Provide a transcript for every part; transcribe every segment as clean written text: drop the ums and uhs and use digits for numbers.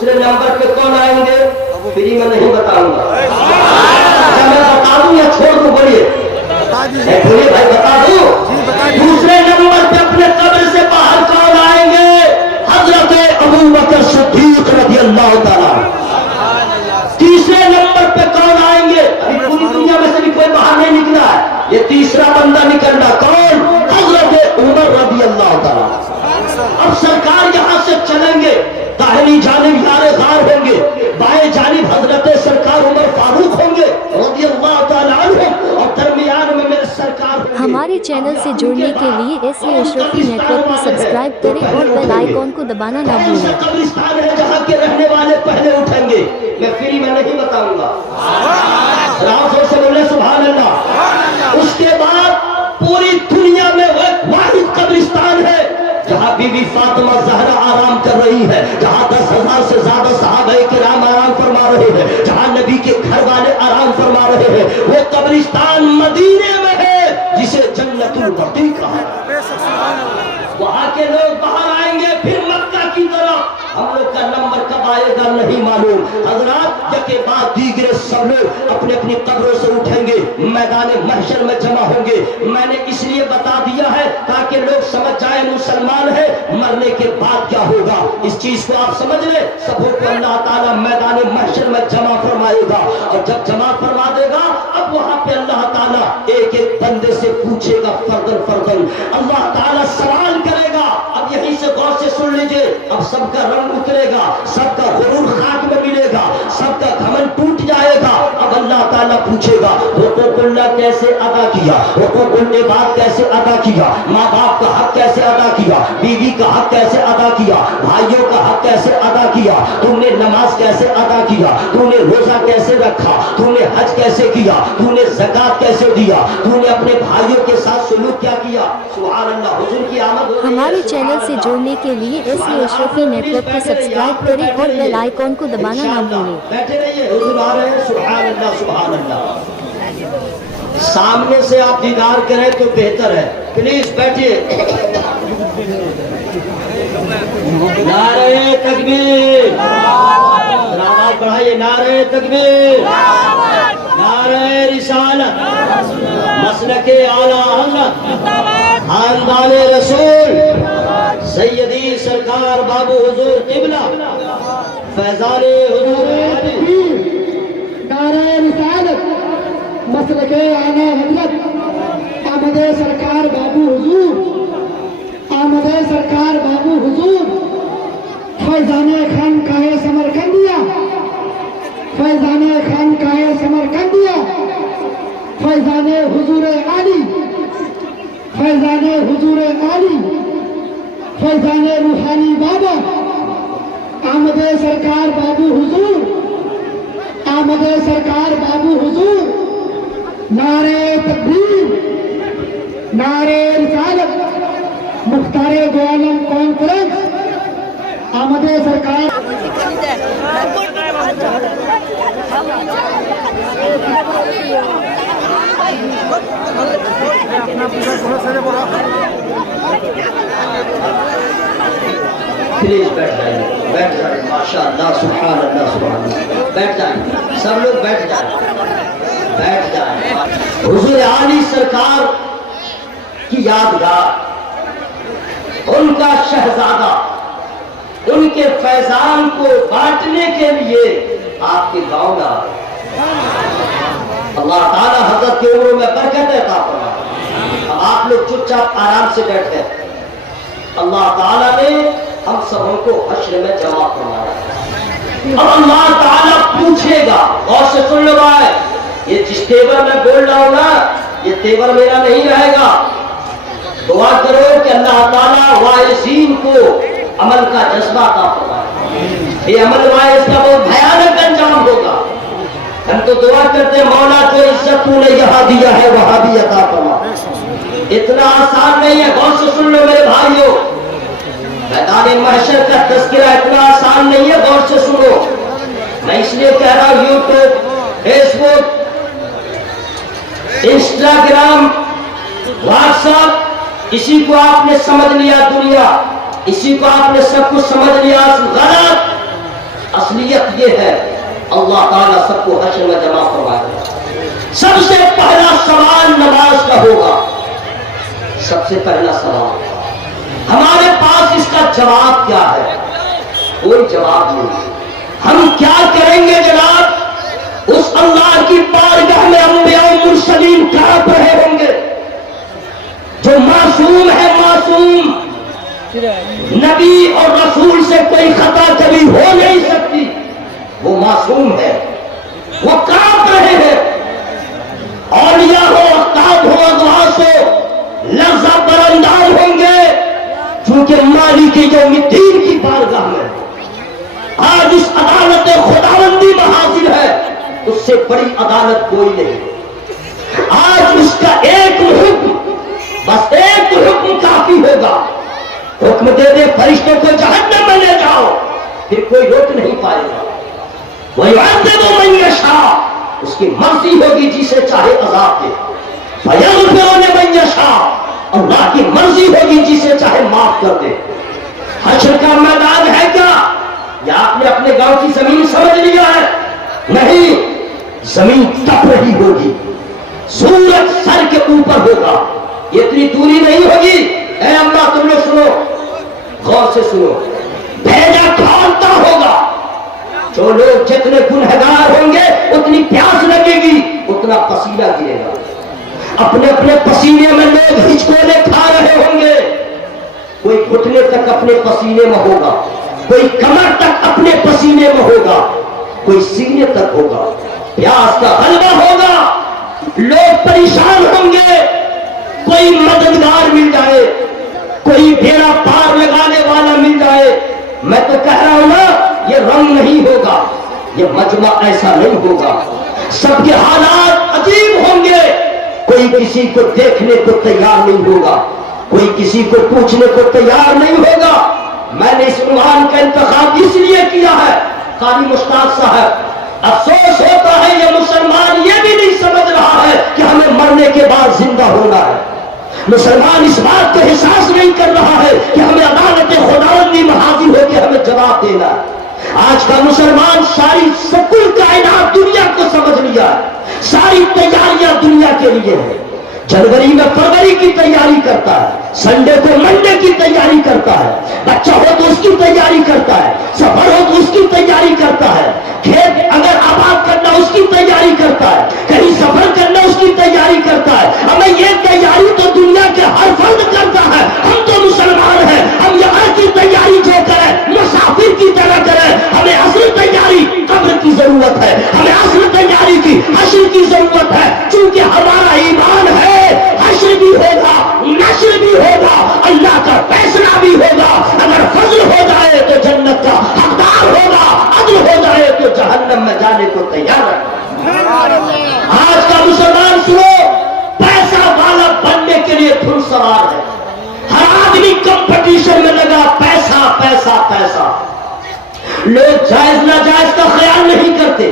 दूसरे नंबर पे कौन आएंगे फ्री में नहीं बताऊंगा। अच्छा मैं बता दूं या छोड़ दूं? बोलिए बोलिए भाई बता दूं। दूसरे नंबर पे अपने कब्र से बाहर कौन आएंगे? हजरत अबू बकर सिद्दीक रज़ी अल्लाह ताला। तीसरे नंबर पे कौन आएंगे? अभी पूरी दुनिया में से भी कोई बाहर नहीं निकला है, ये तीसरा बंदा निकलना। कौन? हजरत उमर रज़ी अल्लाह ताला। अब सरकार यहां से चलेंगे, दाहिनी जानिब यारे गार होंगे, बाएं जानिब हजरत सरकार उमर फारूक होंगे रज़ी अल्लाह ताला अन्हु, और दरमियान में मेरे सरकार। हमारे चैनल से जुड़ने के लिए एसए अशरफी नेटवर्क को सब्सक्राइब करें और बेल आइकॉन को दबाना ना भूलें। कब्रिस्तान है जहाँ के रहने वाले पहले उठेंगे, मैं फ्री में नहीं बताऊंगा। राम से बोले सुभान अल्लाह। उसके बाद पूरी दुनिया में वो वाहिद कब्रिस्तान है जहाँ बीबी फातिमा ज़हरा आराम कर रही है, जहाँ 10,000 से ज्यादा सहाबाए किराम आराम फरमा रहे हैं, जहाँ नबी के घर वाले आराम फरमा रहे हैं। वो कब्रिस्तान मदीने में है जिसे जन्नतुल बकी कहा है। वहां के लोग बाहर आएंगे फिर मक्का की तरफ। हम लोग का नंबर कब आएगा नहीं मालूम। हजरात के बाद दीगरे सब लोग अपने अपनी कब्रों से उठेंगे, मैदान महशर में जमा होंगे। मैंने इसलिए बता दिया है ताकि लोग समझ जाए मुसलमान है, मरने के बाद क्या होगा। इस चीज को आप समझ ले। सबों को अल्लाह ताला मैदान महशर में जमा फरमाएगा, और जब जमा फरमा देगा अब वहां पे अल्लाह ताला एक एक बंदे से पूछेगा फर्दन फर्दन। अल्लाह ताला सवाल करेगा। अब यहीं से गौर से सुन लीजिए। अब सबका रंग उतरेगा, सबका गुरूर खाक में मिलेगा, सबका घमंड टूट जाएगा। अब अल्लाह ताला पूछेगा हुकूकुल्लाह कैसे अदा किया, हुकूकुल इबाद कैसे अदा किया, माँ बाप का हक कैसे अदा किया, बीवी का हक कैसे अदा किया, भाइयों का हक कैसे अदा किया, तुमने नमाज कैसे अदा किया, तूने रोजा कैसे रखा, तूने हज कैसे किया, तूने ज़कात कैसे दिया, तूने अपने भाइयों के साथ सुलूक क्या किया। सुभान अल्लाह। हुजूर की आमद। हमारे चैनल से जुड़ने के लिए एसए अशरफी नेटवर्क को सब्सक्राइब करें और बेल आइकॉन को दबाना ना भूलें। बैठे रहिए, हुजूर आ रहे हैं। सुभान अल्लाह सुभान अल्लाह। सामने से आप दीदार करें तो बेहतर है। प्लीज बैठिए। नारे तकबीर, आवाज बढ़ाइए। नारे तकबीर, नारे रिसालत, मसलके आला हज़रत, खानदाने रसूल, सैयदी सरकार बाबू हुजूर किबला, फैजाने हुजूर, नारे रिसालत, मसलके आला हज़रत, आमदे सरकार बाबू हुजूर, आमदे सरकार बाबू हुजूर, फैजाने खान काहे समरकंदिया, फैजाने खान काहे समरकंदिया, फैजाने हुजूर आली, फैजाने हुजूर आली, फैजाने रूहानी बाबा, आमदे सरकार बाबू हुजूर, आमदे सरकार बाबू हुजूर। नारे तकबीर, नारे रिसालत, मुख्तारे दो आलम कॉन्फ्रेंस, आमदे सरकार। प्लीज बैठ जाइए, बैठ जाइए। माशाअल्लाह सुभान अल्लाह सुभान अल्लाह। बैठ जाइए, सब लोग बैठ जाए, बैठ जाए। हुजूर आली सरकार की यादगार, उनका शहजादा, उनके फैजान को बांटने के लिए आपके गांव में आ गए। अल्लाह ताला हजरत की उम्र में बरकत अता फरमाए। अब आप लोग चुपचाप आराम से बैठ गए। अल्लाह ताला ने हम सबों को हश्र में जमा फरमाया। अब अल्लाह ताला पूछेगा, और से सुन लो भाई, ये जिस तेवर में बोल रहा हूं ना, ये तेवर मेरा नहीं रहेगा। दुआ करो कि अल्लाह ताला वारिसीन को अमल का जज्बा अता फरमाए। ये अमल वारिस का बहुत भयानक अंजाम होगा। हम तो दुआ करते हैं मौला जो इज्जत तूने यहाँ दिया है वहां भी अता फरमा। इतना आसान नहीं है। गौर से सुन लो मेरे भाइयों, मैदान महशर का तज़किरा इतना आसान नहीं है। गौर से सुनो, मैं इसलिए कह रहा हूं यूट्यूब, फेसबुक, इंस्टाग्राम, व्हाट्सएप, इसी को आपने समझ लिया दुनिया, इसी को आपने सब कुछ समझ लिया गलत। اصلیت یہ ہے اللہ تعالیٰ سب کو حشر میں جمع فرمائے. سب سے پہلا سوال نماز کا ہوگا. سب سے پہلا سوال ہمارے پاس اس کا جواب کیا ہے؟ کوئی جواب نہیں. ہم کیا کریں گے جناب؟ اس اللہ کی بارگاہ میں انبیاء و مرسلین کانپ رہے ہوں گے. جو معصوم ہے، معصوم نبی اور رسول سے کوئی خطا کبھی ہو نہیں سکتی، وہ معصوم ہے، وہ کانپ رہے ہیں. اولیاء ہو، اقطاب ہو، اغواث ہو، لرزہ برانداز ہوں گے، چونکہ مالک یوم الدین کی بارگاہ میں آج اس عدالت خداوندی میں حاضر ہے. اس سے بڑی عدالت کوئی نہیں. آج اس کا ایک حکم، بس ایک حکم کافی ہوگا. حکم دے دے فرشتوں کو جہنم میں لے جاؤ، پھر کوئی روک نہیں پائے گا. وَيُعَذِّبُ مَن يَشَاءُ، اس کی مرضی ہوگی جسے چاہے عذاب دے. فَيَغْفِرُ لِمَن يَشَاءُ، اللہ کی مرضی ہوگی جسے چاہے معاف کر دے. حشر کا میدان ہے کیا؟ یا آپ نے اپنے گاؤں کی زمین سمجھ لیا ہے؟ نہیں، زمین تپ رہی ہوگی، سورج سر کے اوپر ہوگا. یہ اتنی دوری نہیں ہوگی. اے اللہ تم نے سنو، غور سے سنو، بھیجا کھولتا ہوگا. جو لوگ جتنے گنہگار ہوں گے اتنی پیاس لگے گی، اتنا پسینہ گرے گا. اپنے اپنے پسینے میں لوگ ہچکولے کھا رہے ہوں گے. کوئی گھٹنے تک اپنے پسینے میں ہوگا، کوئی کمر تک اپنے پسینے میں ہوگا، کوئی سینے تک ہوگا. پیاس کا غلبہ ہوگا، لوگ پریشان ہوں گے. کوئی مددگار مل جائے، کوئی بیڑا پار لگانے والا مل جائے. میں تو کہہ رہا ہوں نا، یہ رنگ نہیں ہوگا، یہ مجمع ایسا نہیں ہوگا. سب کے حالات عجیب ہوں گے. کوئی کسی کو دیکھنے کو تیار نہیں ہوگا، کوئی کسی کو پوچھنے کو تیار نہیں ہوگا. میں نے اس عنوان کا انتخاب اس لیے کیا ہے قاری مشتاق صاحب، افسوس ہوتا ہے یہ مسلمان یہ بھی نہیں سمجھ رہا ہے کہ ہمیں مرنے کے بعد زندہ ہونا ہے. مسلمان اس بات کو احساس نہیں کر رہا ہے کہ ہمیں عدالت خداوندی میں حاضر ہو کے ہمیں جواب دینا ہے. آج کا مسلمان ساری کل کائنات دنیا کو سمجھ لیا ہے، ساری تیاریاں دنیا کے لیے ہے. جنوری میں فروری کی تیاری کرتا ہے، سنڈے کو منڈے کی تیاری کرتا ہے، بچہ ہو تو اس کی تیاری کرتا ہے، سفر ہو تو اس کی تیاری کرتا ہے، کھیت اگر آباد کرنا اس کی تیاری کرتا ہے، کہیں سفر کرنا اس کی تیاری کرتا ہے. ہمیں یہ تیاری تو دنیا کے ہر فرد کرتا ہے. ہم تو مسلمان ہیں، ہم یہاں کی تیاری جو کریں مسافر کی طرح کریں. ہمیں اصل تیاری قبر کی ضرورت ہے، ہمیں اصل تیاری کی حشر کی ضرورت ہے. چونکہ ہمارا ایمان ہے حشر بھی ہوگا، نشر بھی ہوگا، اللہ کا فیصلہ بھی ہوگا. اگر فضل ہو جائے تو جنت کا حقدار ہوگا، عدل ہو جائے تو جہنم میں جانے کو تیار ہے. آج کا مسلمان سنو، پیسہ والا بننے کے لیے دھن سوار ہے. ہر آدمی کمپٹیشن میں لگا، پیسہ پیسہ پیسہ. لوگ جائز ناجائز کا خیال نہیں کرتے،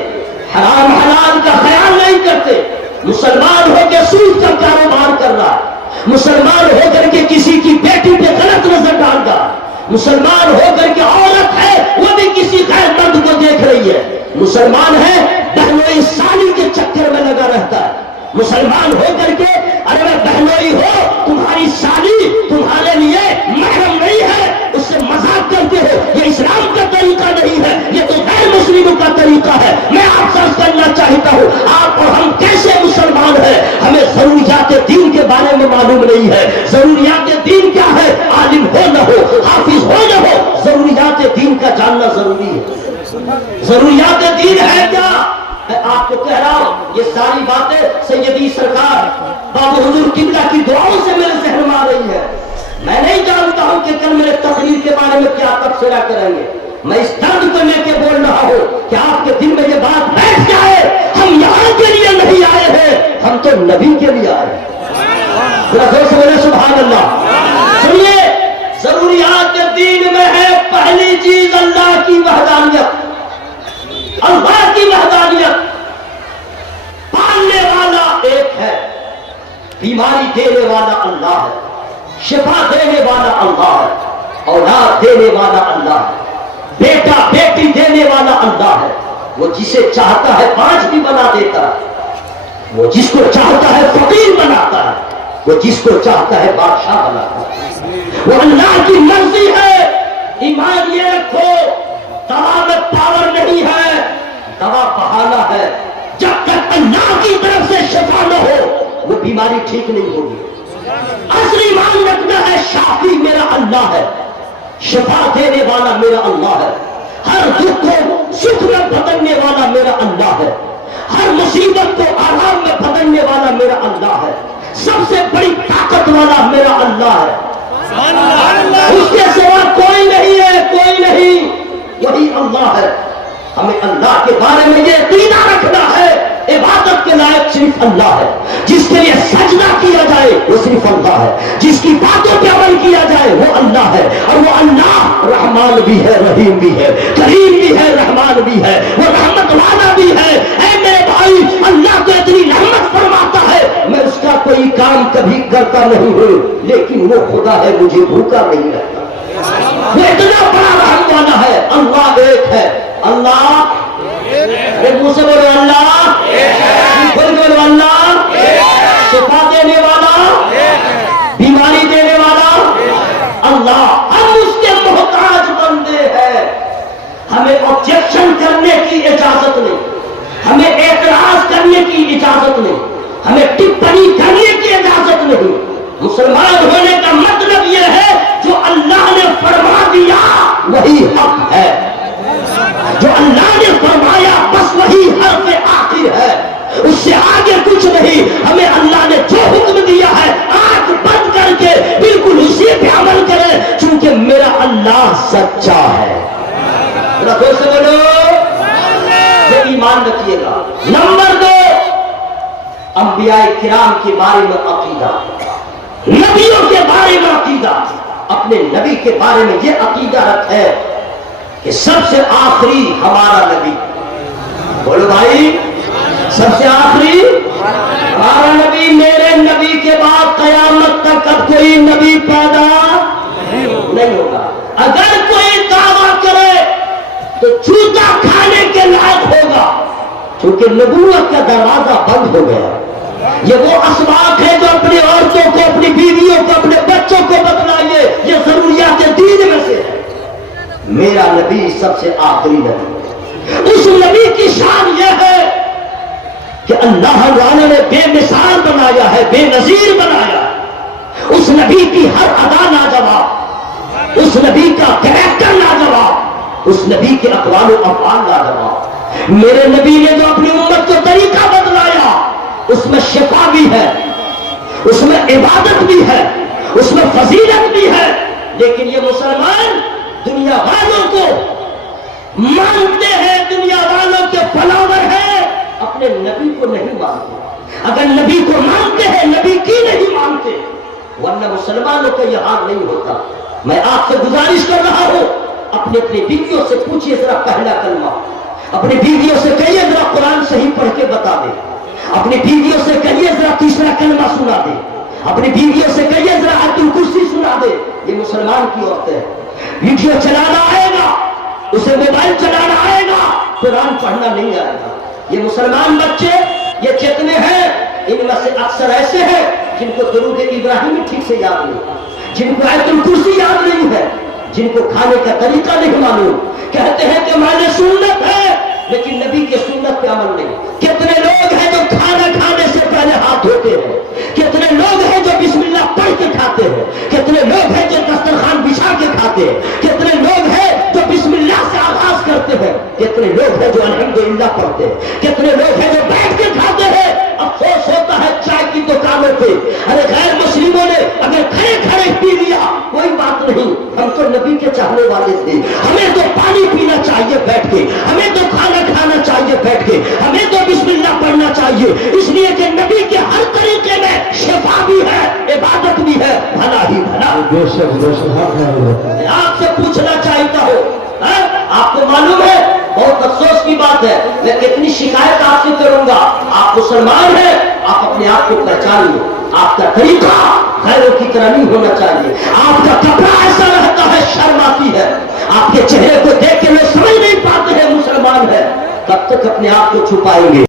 حرام حلال کا خیال نہیں کرتے. مسلمان ہو کے سود کا کاروبار کر رہا ہے، مسلمان ہو کر کے کسی کی بیٹی پہ غلط نظر ڈال رہا ہے، مسلمان ہو کر کے عورت ہے وہ بھی کسی غیر مرد کو دیکھ رہی ہے، مسلمان ہے بہنوئی سالی کے چکر میں لگا رہتا ہے. مسلمان ہو کر کے ارے میں بہنوئی ہو، تمہاری سالی تمہارے لیے محرم نہیں ہے، اس سے مذاق کرتے ہو. یہ اسلام کا طریقہ نہیں ہے، یہ تو غیر مسلموں کا طریقہ ہے. میں آپ سے عرض کرنا چاہتا ہوں، آپ اور ہم کیسے مسلمان ہیں؟ ہمیں ضروریات دین کے بارے میں معلوم نہیں ہے. ضروریات دین کیا ہے؟ عالم ہو نہ ہو، حافظ ہو نہ ہو، ضروریات دین کا جاننا ضروری ہے. ضروریات دین ہے کیا؟ میں آپ کو کہہ رہا ہوں، یہ ساری باتیں سیدی سرکار بابا حضور قبلہ کی دعاؤں سے میرے ذہن میں آ رہی ہے. میں نہیں جانتا ہوں کہ کل میرے تقریر کے بارے میں کیا تبصرہ کریں گے. میں اس درد کو لے کے بول رہا ہوں کہ آپ کے دل میں یہ بات بیٹھ جائے، ہم یہاں کے لیے نہیں آئے ہیں، ہم تو نبی کے لیے آئے ہیں. سبحان اللہ. سنیے، ضروریات دین میں ہے پہلی چیز اللہ کی وحدانیت. اللہ کی وحدانیت. پالنے والا ایک ہے، بیماری دینے والا اللہ ہے، شفا دینے والا اللہ ہے، اولاد دینے والا اللہ ہے، بیٹا بیٹی دینے والا अल्लाह है। वो जिसे चाहता है पांच भी बना देता है, वो जिसको चाहता है फकीर बनाता है, वो जिसको चाहता है बादशाह बनाता है। वो अल्लाह की मर्जी है। ईमान ये रखो, दवा में पावर नहीं है, दवा बहाना है। जब तक अल्लाह की तरफ से शिफा न हो वो बीमारी ठीक नहीं होगी। असली ईमान रखना है शाफी मेरा अल्लाह है, शिफा देने वाला मेरा अल्लाह है, हर दुख को सुख में बदलने वाला मेरा अल्लाह है, हर मुसीबत को आराम में बदलने वाला मेरा अल्लाह है, सबसे बड़ी ताकत वाला मेरा अल्लाह है। उसके सिवा कोई नहीं है, कोई नहीं, वही अल्लाह है। हमें अल्लाह के बारे में ये अकीदा रखना है, इबादत के लायक सिर्फ अल्लाह है। जिसके लिए सजदा किया जाए वो सिर्फ अल्लाह है, जिसकी बातों पे अमल किया जाए वो अल्लाह है। और वो अल्लाह रहमान भी है, रहीम भी है, करीम भी है, रहमान भी है, वो रहमत वाला भी है। ऐ मेरे भाई, अल्लाह तो इतनी रहमत फरमाता है, मैं उसका कोई काम कभी करता नहीं हूँ, लेकिन वो खुदा है, मुझे भूखा नहीं रहता। वो इतना बड़ा रहम वाला है। अल्लाह एक है, अल्लाह मुंह से बोलो अल्लाह, बोल बोलो अल्लाह, शिफा देने वाला, बीमारी देने वाला अल्लाह। हम उसके मोहताज बंदे हैं। हमें ऑब्जेक्शन करने की इजाजत नहीं, हमें एतराज करने की इजाजत नहीं, हमें टिप्पणी करने की इजाजत नहीं। मुसलमान होने का मतलब यह है जो अल्लाह ने फरमा दिया वही हक है, जो अल्लाह ने फरमाया बस वही हर्फ आखिर है, उससे आगे कुछ नहीं। हमें अल्लाह ने जो हुक्म दिया है आंख बंद करके बिल्कुल उसी पे अमल करें, क्योंकि मेरा अल्लाह सच्चा है। जोर से बोलो, ये ईमान रखिएगा। नंबर 2, अंबिया किराम के बारे में अकीदा, नबियों के बारे में अकीदा। अपने नबी के बारे में ये अकीदा रखे कि सबसे आखिरी हमारा नबी, बोलो भाई, सबसे आखिरी हमारा नबी। मेरे नबी के बाद कयामत तक अब कोई नबी पैदा नहीं होगा। अगर कोई दावा करे तो जूता खाने के लायक होगा, क्योंकि नबूवत का दरवाजा बंद हो गया। ये वो असबाब है जो अपनी औरतों को, अपनी बीवियों को, अपने बच्चों को बतलाइए, ये जरूरियात दीन में से है। मेरा नबी सबसे आखिरी नबी। उस नबी की शान यह है कि अल्लाह वाले ने बेमिसाल बनाया है, बेनजीर बनाया है। उस नबी की हर अदा लाजवाब, उस नबी का कैरेक्टर लाजवाब, उस नबी के अक़वाल और अफ़आल लाजवाब। मेरे नबी ने जो अपनी उम्मत को तरीका बदलाया उसमें शिफा भी है, उसमें इबादत भी है, उसमें फजीलत भी है। लेकिन ये मुसलमान दुनिया वालों को मानते हैं, दुनिया वालों के फॉलोवर हैं, अपने नबी को नहीं मानते। अगर नबी को मानते हैं, नबी की नहीं मानते, वरना मुसलमानों का यह हाल नहीं होता। मैं आपसे गुजारिश कर रहा हूं, अपने अपनी बीवियों से पूछिए जरा पहला कलमा, अपनी बीवियों से कहिए जरा कुरान सही पढ़ के बता दे, अपनी बीवियों से कहिए जरा तीसरा कलमा सुना दे, अपनी बीवियों से कहिए जरा आयतुल कुर्सी सुना दे। ये मुसलमान की औरतें वीडियो चलाना आएगा, उसे मोबाइल चलाना आएगा, कुरान पढ़ना नहीं आएगा। ये मुसलमान बच्चे ये जितने हैं इनमें से अक्सर ऐसे हैं जिनको दुरूद इब्राहिमी ठीक से याद नहीं, जिनको आयतुल कुर्सी याद नहीं है, जिनको खाने का तरीका नहीं मालूम। कहते हैं कि हमारे सुन्नत है लेकिन नबी के सुन्नत पे अमल नहीं। कितने लोग हैं जो खाना खाने से पहले हाथ धोते हैं, कितने लोग हैं जो बिस्मिल्लाह पढ़ के खाते हैं, कितने लोग हैं जो दस्तरखान बिछा के खाते हैं, कितने लोग हैं जो बिस्मिल्लाह से आगाज करते हैं, कितने लोग हैं जो अल्हम्दुलिल्लाह पढ़ते हैं, कितने लोग हैं जो बैठ के खाते हैं। अफसोस होता है चाय की दुकानों पे, अरे गैर मुस्लिमों ने अगर खड़े खड़े पी लिया कोई बात नहीं, हम तो नबी के चाहने वाले थे। हमें तो पानी पीना चाहिए बैठ के, हमें तो खाना खाना चाहिए बैठ के, हमें तो बिस्मिल्लाह पढ़ना चाहिए, इसलिए कि नबी के हर तरीके में शिफा भी है, इबादत भी है, भला ही भला। आपसे पूछना चाहता हूँ, आपको मालूम है बहुत अफसोस की बात है, मैं कितनी शिकायत आपसे करूंगा। आप मुसलमान हैं, आप अपने आप को पहचानिए, आपका तरीका गैरों की तरह नहीं होना चाहिए, आपका कपड़ा ऐसा रहता है शर्म आती है, आपके चेहरे को देख के लोग समझ नहीं पाते हैं मुसलमान तब तक अपने आप को छुपाएंगे।